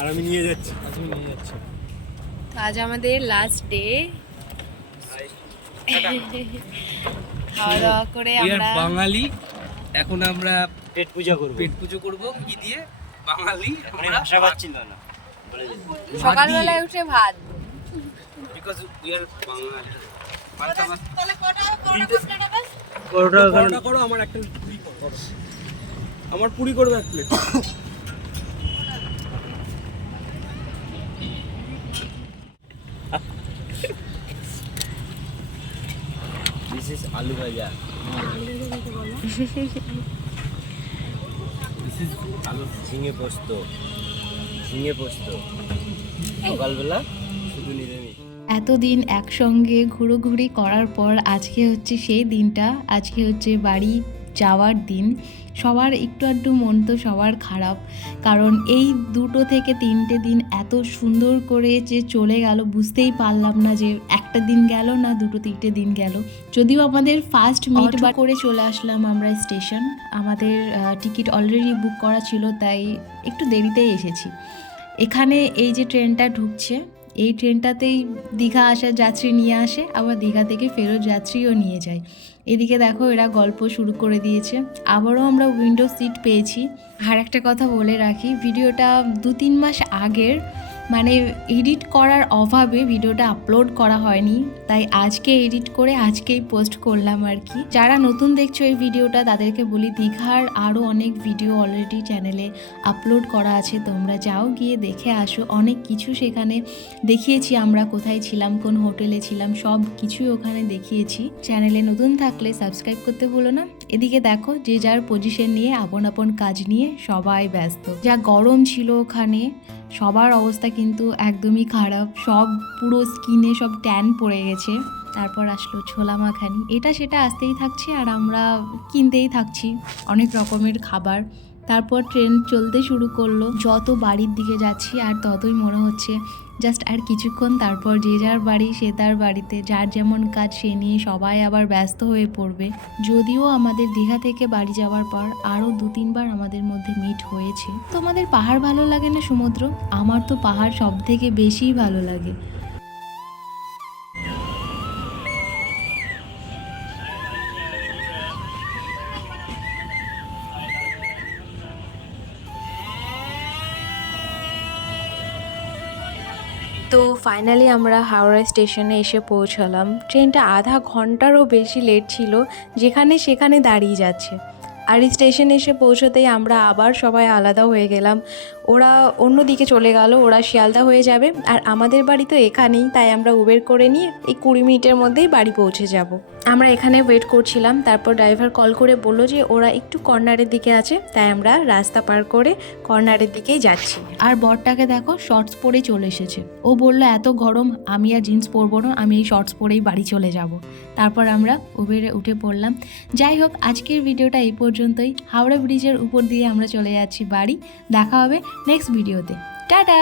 আর আমি নিয়ে যাচ্ছি। আজ আমাদের লাস্ট ডে। খাওয়া দাওয়া করে আমরা বাঙালি। এখন আমরা পেট পূজা করব কি দিয়ে? বাঙালি আমরা ভাষা পাচ্ছিল না। সকালবেলায় উঠে ভাত। বিকজ উই আর বাঙালি। পরোটা করো, আমার একটা পুরি করো। আমার পুরি করবে এক plate. This is aloo bhaja. This is aloo ঝিঙে পোস্ত। সকালবেলা শুধু নিরামিষ। এতদিন একসঙ্গে ঘুরোঘুরি করার পর আজকে হচ্ছে সেই দিনটা। আজকে হচ্ছে বাড়ি যাওয়ার দিন। সবার একটু আধটু মন তো সবার খারাপ, কারণ এই 2 থেকে 3টে দিন এত সুন্দর করে যে চলে গেল বুঝতেই পারলাম না যে একটা দিন গেল না 2-3টে দিন গেল। যদিও আমাদের ফার্স্ট মিট করে চলে আসলাম আমরা স্টেশন। আমাদের টিকিট অলরেডি বুক করা ছিল, তাই একটু দেরিতেই এসেছি। এখানে এই যে ট্রেনটা ঢুকছে, এই ট্রেনটাতেই দীঘা আসার যাত্রী নিয়ে আসে, আবার দীঘা থেকে ফেরত যাত্রীও নিয়ে যায়। এদিকে দেখো এরা গল্প শুরু করে দিয়েছে। আবারও আমরা উইন্ডো সিট পেয়েছি। আর একটা কথা বলে রাখি, ভিডিওটা 2-3 মাস আগের, মানে এডিট করার অভাবে ভিডিওটা আপলোড করা হয়নি, তাই আজকে এডিট করে আজকেই পোস্ট করলাম আর কি। যারা নতুন দেখছো এই ভিডিওটা তাদেরকে বলি, দীঘার আরও অনেক ভিডিও অলরেডি চ্যানেলে আপলোড করা আছে, তোমরা যাও গিয়ে দেখে আসো। অনেক কিছু সেখানে দেখিয়েছি, আমরা কোথায় ছিলাম, কোন হোটেলে ছিলাম, সব কিছুই ওখানে দেখিয়েছি। চ্যানেলে নতুন থাকলে সাবস্ক্রাইব করতে ভুলো না। এদিকে দেখো যে যার পজিশন নিয়ে আপন আপন কাজ নিয়ে সবাই ব্যস্ত। যা গরম ছিল ওখানে, সবার অবস্থা কিন্তু একদমই খারাপ, সব পুরো স্কিনে সব ট্যান পড়ে গেছে। তারপর আসলো ছোলা মাখানি, এটা সেটা আসতেই থাকছে আর আমরা কিনতেই থাকছি অনেক রকমের খাবার। তারপর ট্রেন চলতে শুরু করলো। যত বাড়ির দিকে যাচ্ছি আর ততই মনে হচ্ছে জাস্ট আর কিছুক্ষণ, তারপর যে যার বাড়ি সে তার বাড়িতে, যার যেমন কাজ সে নিয়ে সবাই আবার ব্যস্ত হয়ে পড়বে। যদিও আমাদের দীঘা থেকে বাড়ি যাওয়ার পর আরও 2-3 বার আমাদের মধ্যে মিট হয়েছে। তোমাদের পাহাড় ভালো লাগে না সমুদ্র? আমার তো পাহাড় সব থেকে বেশিই ভালো লাগে। তো ফাইনালি আমরা হাওড়া স্টেশনে এসে পৌঁছালাম। ট্রেনটা আধা ঘন্টারও বেশি লেট ছিল, যেখানে সেখানে দাঁড়িয়ে যাচ্ছে। আর স্টেশনে এসে পৌঁছতেই আমরা আবার সবাই আলাদা হয়ে গেলাম। ওরা অন্য দিকে চলে গেল, ওরা শিয়ালদা হয়ে যাবে, আর আমাদের বাড়ি তো এখানেই, তাই আমরা উবের করে নিয়ে এই 20 মিনিটের মধ্যেই বাড়ি পৌঁছে যাব। আমরা এখানে ওয়েট করছিলাম। তারপর ড্রাইভার কল করে বললো যে ওরা একটু কর্নারের দিকে আছে, তাই আমরা রাস্তা পার করে কর্নারের দিকেই যাচ্ছি। আর বরটাকে দেখো শর্টস পরেই চলে এসেছে। ও বললো এত গরম, আমি আর জিন্স পরবো না, আমি এই শর্টস পরেই বাড়ি চলে যাব। তারপর আমরা উবেরে উঠে পড়লাম। যাই হোক, আজকের ভিডিওটা এই পর্যন্তই। হাওড়া ব্রিজের উপর দিয়ে আমরা চলে যাচ্ছি বাড়ি। দেখা হবে নেক্সট ভিডিওতে। টাটা।